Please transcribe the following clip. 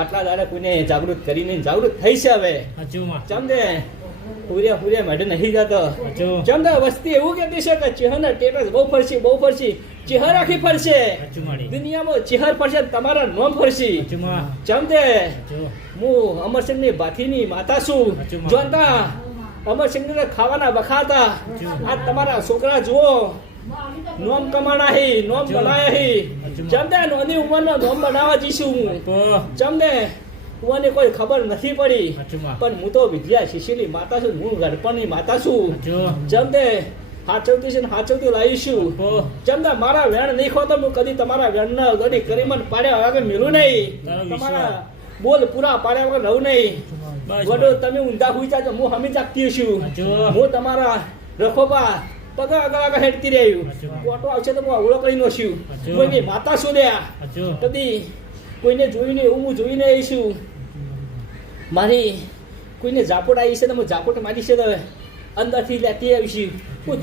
આટલા દાડા કોઈને જાગૃત કરીને જાગૃત થઈ છે હવે ચમદે પૂર્યા માટે નહીં જતો ચમદે વસ્તી એવું કહેતી છે કે ચેહરના ટેટસ બહુ ફરશી ચેહર આખી ફરશે દુનિયામાં ચેહર ફરશે તમારા નોમ ફરશી ચમદે હું અમરસિંહની ભાથીની માતા છું જોનતા અમરસિંહને ખાવાના વખાતા આ તમારા છોકરા જુઓ નોમ કમાણા હી નોમ બનાયા હી ચમદે નોની ઉંમરનો નોમ બનાવવા જઈશું ચમદે મને કોઈ ખબર નથી પડી પણ હું તો વિદ્યા શિશિરની માતા છું હું ગણપણની માતા છું ચમદે હાચવતી છે ને હાચવતી લાવીશું ચમદે મારા વેણ નહીં ખો તો હું કદી તમારા વેણ ન કદી કરી મને પાડ્યા વગર મેલું નહીં તમારા બોલ પૂરા પાડ્યા વગર રહું નહીં વડો તમે ઊંધા હુઈ જાજો હું હમી જાગતી છું હું તમારા રખોબા પગા આગળ હેડતી રહ્યું કોટો આવશે તો હું અવળો કરી નોશું કોઈની માતા શું દયા કદી કોઈને જોયું નહીં એવું હું જોઈને આવીશું મારી કોઈને ઝાપટ આવી છે તો હું ઝાપટ મારી છે તો અંદરથી લેતી આવીશું હું